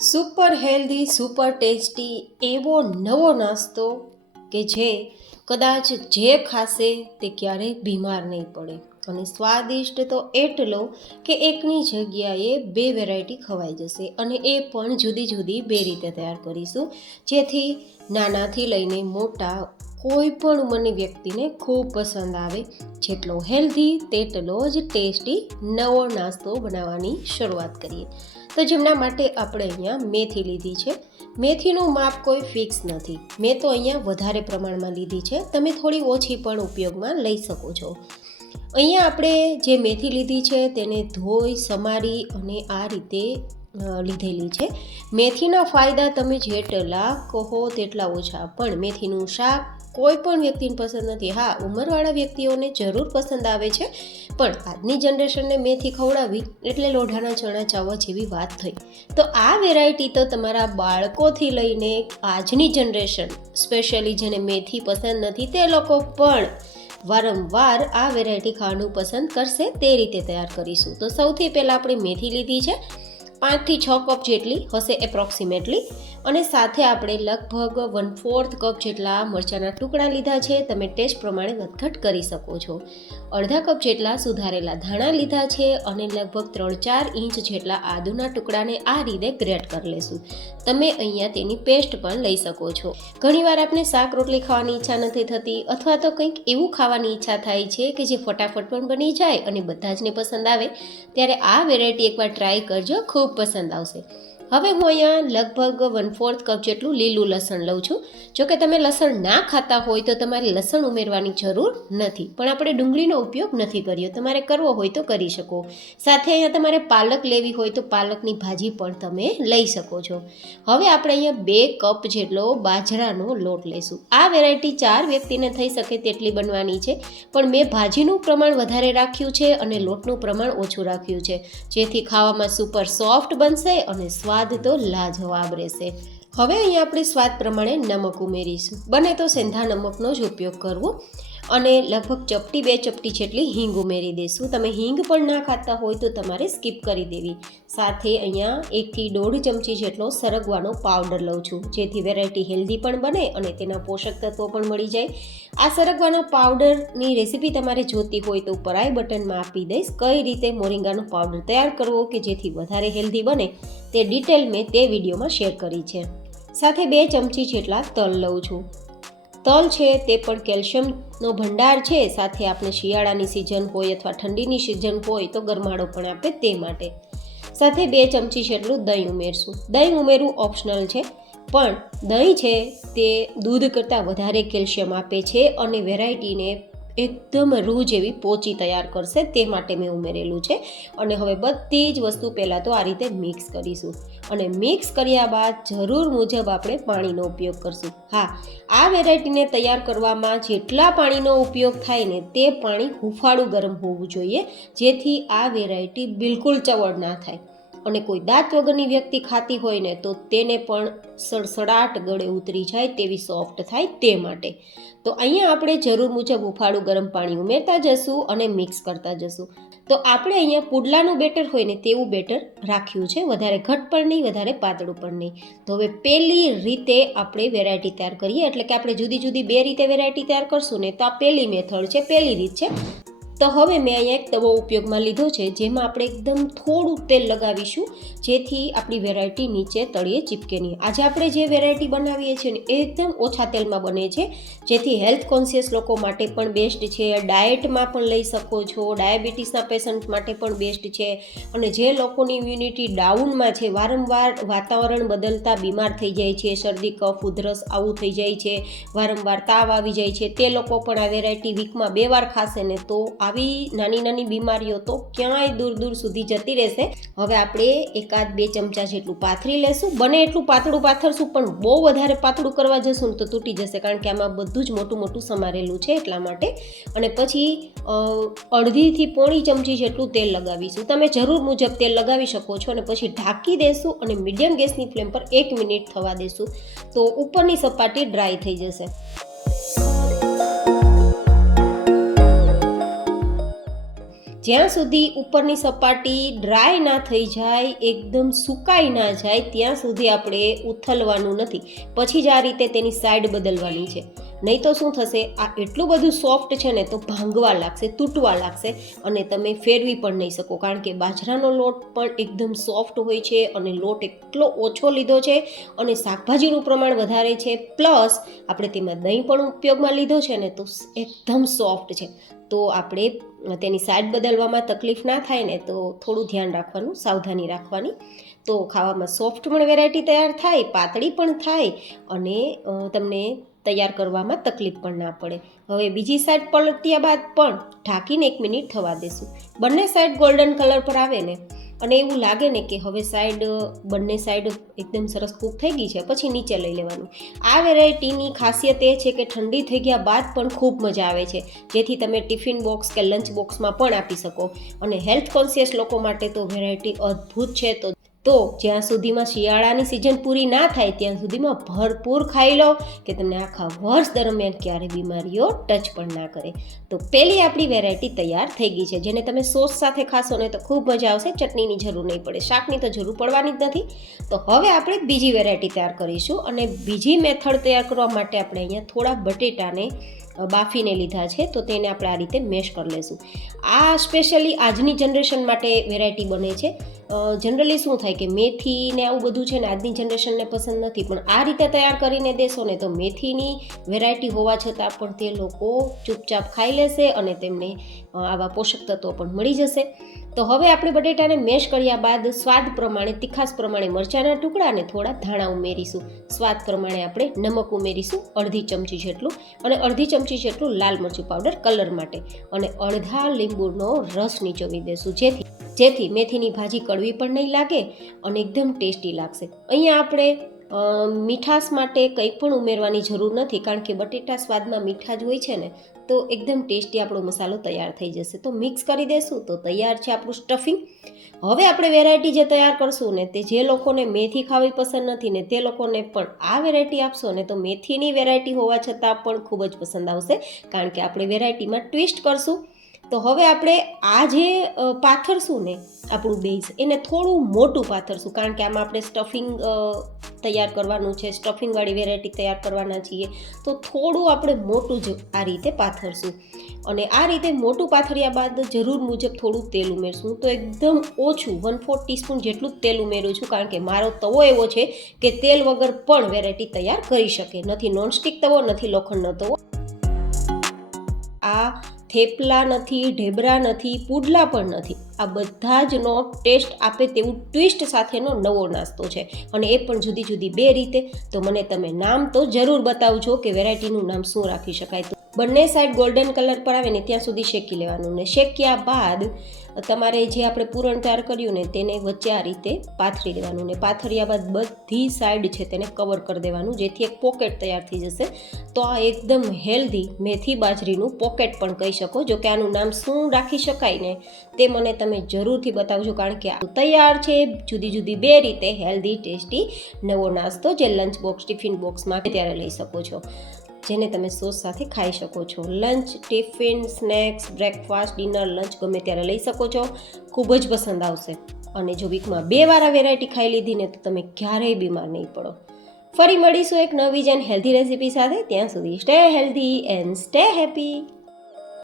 Super healthy super tasty એવો નવો નાસ્તો કે જે કદાચ જે ખાશે તે ક્યારેય બીમાર નહીં પડે અને સ્વાદિષ્ટ તો એટલો કે એકની જગ્યાએ બે વેરાયટી ખવાઈ જશે અને એ પણ જુદી જુદી બે રીતે તૈયાર કરીશું જેથી નાનાથી લઈને મોટા કોઈ પણ ઉંમરની વ્યક્તિને ખૂબ પસંદ આવે. જેટલો હેલ્ધી તેટલો જ ટેસ્ટી નવો નાસ્તો બનાવવાની શરૂઆત કરીએ. તો જેમના માટે આપણે અહીંયા મેથી લીધી છે. મેથીનું માપ કોઈ ફિક્સ નથી. મેં તો અહીંયા વધારે પ્રમાણમાં લીધી છે. તમે થોડી ઓછી પણ ઉપયોગમાં લઈ શકો છો. અહીંયા આપણે જે મેથી લીધી છે તેને ધોઈ સમારી અને આ રીતે લીધેલી છે. મેથીના ફાયદા તમે જેટલા કહો તેટલા ઓછા, પણ મેથીનું શાક કોઈ પણ વ્યક્તિને પસંદ નથી. હા, ઉંમરવાળા વ્યક્તિઓને જરૂર પસંદ આવે છે, પણ આજની જનરેશનને મેથી ખવડાવી એટલે લોઢાના ચણા ચાવવા જેવી વાત થઈ. તો આ વેરાયટી તો તમારા બાળકોથી લઈને આજની જનરેશન, સ્પેશિયલી જેને મેથી પસંદ નથી તે લોકો પણ વારંવાર આ વેરાયટી ખાવાનું પસંદ કરશે તે રીતે તૈયાર કરીશું. તો સૌથી પહેલાં આપણે મેથી લીધી છે, 5 થી 6 કપ જેટલી હશે એપ્રોક્સિમેટલી, અને સાથે આપણે લગભગ 1/4 કપ જેટલા મરચાંના ટુકડા લીધા છે. તમે ટેસ્ટ પ્રમાણે વધઘટ કરી શકો છો. અડધા કપ જેટલા સુધારેલા ધાણા લીધા છે અને લગભગ 3-4 ઇંચ જેટલા આદુના ટુકડાને આ રીતે ગ્રેટ કરી લેશું. તમે અહીંયા તેની પેસ્ટ પણ લઈ શકો છો. ઘણીવાર આપણે શાક રોટલી ખાવાની ઈચ્છા નથી થતી અથવા તો કંઈક એવું ખાવાની ઈચ્છા થાય છે કે જે ફટાફટ પણ બની જાય અને બધા જને પસંદ આવે, ત્યારે આ વેરાયટી એકવાર ટ્રાય કરજો, ખૂબ પસંદ આવશે. હવે હું અહીંયા લગભગ 1/4 કપ જેટલું લીલું લસણ લઉં છું. જો કે તમે લસણ ના ખાતા હોય તો તમારે લસણ ઉમેરવાની જરૂર નથી, પણ આપણે ડુંગળીનો ઉપયોગ નથી કર્યો. તમારે કરવો હોય તો કરી શકો. સાથે અહીંયા તમારે પાલક લેવી હોય તો પાલકની ભાજી પણ તમે લઈ શકો છો. હવે આપણે અહીંયા 2 કપ જેટલો બાજરાનો લોટ લઈશું. આ વેરાયટી 4 વ્યક્તિને થઈ શકે તેટલી બનવાની છે, પણ મેં ભાજીનું પ્રમાણ વધારે રાખ્યું છે અને લોટનું પ્રમાણ ઓછું રાખ્યું છે, જેથી ખાવામાં સુપર સોફ્ટ બનશે અને સ્વાદ તો લાજવાબ રહેશે. હવે અહીંયા આપણે સ્વાદ પ્રમાણે નમક ઉમેરીશું. બને તો સેંધા નમકનો જ ઉપયોગ કરવો અને લગભગ 2 ચપટી જેટલી હિંગ ઉમેરી દઈશું. તમે હિંગ પણ ના ખાતા હોય તો તમારે સ્કીપ કરી દેવી. સાથે અહીંયા 1 થી 1.5 ચમચી જેટલો સરગવાનો પાવડર લઉં છું, જેથી વેરાયટી હેલ્ધી પણ બને અને તેના પોષક તત્વો પણ મળી જાય. આ સરગવાનો પાવડરની રેસીપી તમારે જોતી હોય તો ઉપર આઈ બટનમાં આપી દઈશ. કઈ રીતે મોરિંગાનો પાવડર તૈયાર કરવો કે જેથી વધારે હેલ્ધી બને તે ડિટેલ મેં તે વિડીયોમાં શેર કરી છે. સાથે 2 ચમચી જેટલા તલ લઉં છું. તલ છે તે પણ કેલ્શિયમનો ભંડાર છે. સાથે આપણે શિયાળાની સિઝન હોય અથવા ઠંડીની સિઝન હોય તો ગરમાળો પણ આપે તે માટે. સાથે 2 ચમચી જેટલું દહીં ઉમેરશું. દહીં ઉમેરવું ઓપ્શનલ છે, પણ દહીં છે તે દૂધ કરતાં વધારે કેલ્શિયમ આપે છે અને વેરાયટીને એકદમ રૂ જેવી પોચી તૈયાર કરશે, તે માટે મેં ઉમેરેલું છે. અને હવે બધી જ વસ્તુ પહેલાં તો આ રીતે મિક્સ કરીશું અને મિક્સ કર્યા બાદ જરૂર મુજબ આપણે પાણીનો ઉપયોગ કરશું. હા, આ વેરાયટીને તૈયાર કરવામાં જેટલા પાણીનો ઉપયોગ થાય ને તે પાણી હુંફાળું ગરમ હોવું જોઈએ, જેથી આ વેરાયટી બિલકુલ ચવડ ના થાય અને કોઈ દાંત વગરની વ્યક્તિ ખાતી હોય ને તો તેને પણ સડસડાટ ગળે ઉતરી જાય તેવી સોફ્ટ થાય તે માટે. તો અહીંયા આપણે જરૂર મુજબ હુંફાળું ગરમ પાણી ઉમેરતા જશું અને મિક્સ કરતા જશું. તો આપણે અહીંયા પુડલાનું બેટર હોય ને તેવું બેટર રાખ્યું છે, વધારે ઘટ પણ નહીં, વધારે પાતળું પણ નહીં. તો હવે પહેલી રીતે આપણે વેરાયટી તૈયાર કરીએ, એટલે કે આપણે જુદી જુદી 2 રીતે વેરાયટી તૈયાર કરશું ને, તો આ પહેલી મેથડ છે, પહેલી રીત છે. તો હવે મેં અહીંયા એક તવો ઉપયોગમાં લીધો છે, જેમાં આપણે એકદમ થોડું તેલ લગાવીશું, જેથી આપણી વેરાયટી નીચે તળિયે ચીપકે નહીં. આજે આપણે જે વેરાયટી બનાવીએ છીએ ને એ એકદમ ઓછા તેલમાં બને છે, જેથી હેલ્થ કોન્શિયસ લોકો માટે પણ બેસ્ટ છે, ડાયટમાં પણ લઈ શકો છો, ડાયાબિટીસના પેશન્ટ માટે પણ બેસ્ટ છે, અને જે લોકોની ઇમ્યુનિટી ડાઉનમાં છે, વારંવાર વાતાવરણ બદલતા બીમાર થઈ જાય છે, શરદી કફ ઉધરસ આવું થઈ જાય છે, વારંવાર તાવ આવી જાય છે, તે લોકો પણ આ વેરાયટી વીકમાં 2 વાર ખાશે ને તો આવી નાની નાની બીમારીઓ તો ક્યાંય દૂર દૂર સુધી જતી રહેશે. હવે આપણે 1-2 ચમચા જેટલું પાથરી લેશું. બને એટલું પાતળું પાથરશું, પણ બહુ વધારે પાતળું કરવા જશું તો તૂટી જશે, કારણ કે આમાં બધું જ મોટું મોટું સમારેલું છે એટલા માટે. અને પછી 1/2 થી 1/4 ચમચી જેટલું તેલ લગાવીશું. તમે જરૂર મુજબ તેલ લગાવી શકો છો અને પછી ઢાંકી દેશું અને મીડિયમ ગેસની ફ્લેમ પર 1 મિનિટ થવા દેશું, તો ઉપરની સપાટી ડ્રાય થઈ જશે. જ્યાં સુધી ઉપરની સપાટી ડ્રાય ના થઈ જાય, એકદમ સુકાઈ ના જાય ત્યાં સુધી આપણે ઉથલવાનું નથી. પછી જ આ રીતે તેની સાઈડ બદલવાની છે. નહીં તો શું થશે, આ એટલું બધું સોફ્ટ છે ને તો ભાંગવા લાગશે, તૂટવા લાગશે અને તમે ફેરવી પણ નહીં શકો, કારણ કે બાજરાનો લોટ પણ એકદમ સોફ્ટ હોય છે અને લોટ એટલો ઓછો લીધો છે અને શાકભાજીનું પ્રમાણ વધારે છે, પ્લસ આપણે તેમાં દહીં પણ ઉપયોગમાં લીધો છે ને તો એકદમ સોફ્ટ છે. તો આપણે તેની સાઈડ બદલવામાં તકલીફ ના થાય ને તો થોડું ધ્યાન રાખવાનું, સાવધાની રાખવાની. તો ખાવામાં સોફ્ટ પણ વેરાયટી તૈયાર થાય, પાતળી પણ થાય અને તમને તૈયાર કરવામાં તકલીફ પણ ના પડે. હવે બીજી સાઈડ પલટ્યા બાદ પણ ઢાંકીને 1 મિનિટ થવા દેશું. બંને સાઈડ ગોલ્ડન કલર પર આવે ને અને એવું લાગે ને કે હવે બંને સાઈડ એકદમ સરસ કૂક થઈ ગઈ છે, પછી નીચે લઈ લેવાનું. આ વેરાયટીની ખાસિયત એ છે કે ઠંડી થઈ ગયા બાદ પણ ખૂબ મજા આવે છે, જેથી તમે ટિફિન બોક્સ કે લંચ બોક્સમાં પણ આપી શકો. અને હેલ્થ કોન્શિયસ લોકો માટે તો વેરાયટી અદ્ભુત છે. તો જ્યાં સુધીમાં શિયાળાની સિઝન પૂરી ના થાય ત્યાં સુધીમાં ભરપૂર ખાઈ લો કે તમને આખા વર્ષ દરમિયાન ક્યારેય બીમારીઓ ટચ પણ ના કરે. તો પહેલી આપણી વેરાયટી તૈયાર થઈ ગઈ છે, જેને તમે સોસ સાથે ખાશો ને તો ખૂબ મજા આવશે. ચટણીની જરૂર નહીં પડે, શાકની તો જરૂર પડવાની જ નથી. તો હવે આપણે બીજી વેરાયટી તૈયાર કરીશું અને બીજી મેથડ તૈયાર કરવા માટે આપણે અહીંયા થોડા બટેટાને બાફીને લીધા છે, તો તેને આપણે આ રીતે મેશ કરી લઈશું. આ સ્પેશિયલી આજની જનરેશન માટે વેરાયટી બને છે. જનરલી શું થાય કે મેથી ને આવું બધું છે ને આજની જનરેશનને પસંદ નથી, પણ આ રીતે તૈયાર કરીને દેશો ને તો મેથીની વેરાયટી હોવા છતાં પણ તે લોકો ચૂપચાપ ખાઈ લેશે અને તેમને આવા પોષક તત્વો પણ મળી જશે. તો હવે આપણે બટેટાને મેશ કર્યા બાદ સ્વાદ પ્રમાણે, તીખાસ પ્રમાણે મરચાંના ટુકડા અને થોડા ધાણા ઉમેરીશું. સ્વાદ પ્રમાણે આપણે નમક ઉમેરીશું, અડધી ચમચી જેટલું, અને અડધી ચમચી જેટલું લાલ મરચું પાવડર કલર માટે, અને અડધા લીંબુનો રસ નીચોવી દેશું, જેથી મેથીની ભાજી કડવી પણ નહીં લાગે અને એકદમ ટેસ્ટી લાગશે. અહીંયા આપણે મીઠાશ માટે કંઈ પણ ઉમેરવાની જરૂર નથી, કારણ કે બટેટા સ્વાદમાં મીઠા જ હોય છે ને, તો એકદમ ટેસ્ટી આપણો મસાલો તૈયાર થઈ જશે. તો મિક્સ કરી દેશું તો તૈયાર છે આપણું સ્ટફિંગ. હવે આપણે વેરાયટી જે તૈયાર કરશું ને તે જે લોકોને મેથી ખાવી પસંદ નથી ને તે લોકોને પણ આ વેરાયટી આપશો ને તો મેથીની વેરાયટી હોવા છતાં પણ ખૂબ જ પસંદ આવશે, કારણ કે આપણે વેરાયટીમાં ટ્વિસ્ટ કરશું. તો હવે આપણે આ જે પાથરશું ને આપણું બેઝ, એને થોડું મોટું પાથરશું, કારણ કે આમાં આપણે સ્ટફિંગ તૈયાર કરવાનું છે, સ્ટફિંગવાળી વેરાયટી તૈયાર કરવાના છીએ, તો થોડું આપણે મોટું જ આ રીતે પાથરશું. અને આ રીતે મોટું પાથર્યા બાદ જરૂર મુજબ થોડું તેલ ઉમેરશું. તો એકદમ ઓછું 1/4 ટીસ્પૂન જેટલું જ તેલ ઉમેરું છું, કારણ કે મારો તવો એવો છે કે તેલ વગર પણ વેરાયટી તૈયાર કરી શકે. નથી નોનસ્ટિક તવો, નથી લોખંડનો તવો. આ થેપલા નથી, ઢેબરા નથી, પુડલા પણ નથી. આ બધા જનો ટેસ્ટ આપે તેવું ટ્વિસ્ટ સાથેનો નવો નાસ્તો છે, અને એ પણ જુદી જુદી 2 રીતે. તો મને તમે નામ તો જરૂર બતાવજો કે વેરાયટીનું નામ શું રાખી શકાય. તો બંને સાઈડ ગોલ્ડન કલર પર આવે ને ત્યાં સુધી શેકી લેવાનું, ને શેક્યા બાદ તમારે જે આપણે પૂરણ તૈયાર કર્યું ને તેને વચ્ચે આ રીતે પાથરી દેવાનું, ને પાથર્યા બાદ બધી સાઈડ છે તેને કવર કરી દેવાનું, જેથી એક પોકેટ તૈયાર થઈ જશે. તો આ એકદમ હેલ્ધી મેથી બાજરીનું પોકેટ પણ કહી શકો. જો કે આનું નામ શું રાખી શકાય ને તે મને તમે જરૂરથી બતાવજો, કારણ કે આ તૈયાર છે જુદી જુદી 2 રીતે હેલ્ધી ટેસ્ટી નવો નાસ્તો, જે લંચ બોક્સ, ટિફિન બોક્સમાં ત્યારે લઈ શકો છો, જેને તમે સોસ સાથે ખાઈ શકો છો. Lunch, tiffin, snacks, breakfast, dinner, lunch ગમે ત્યારે લઈ શકો છો. ખૂબ જ પસંદ આવશે. અને જો વીકમાં 2 વાર આ વેરાયટી ખાઈ લીધી ને તો તમે ક્યારેય બીમાર નહીં પડો. ફરી મળીશું એક નવી જ હેલ્ધી રેસિપી સાથે. ત્યાં સુધી stay healthy and stay happy.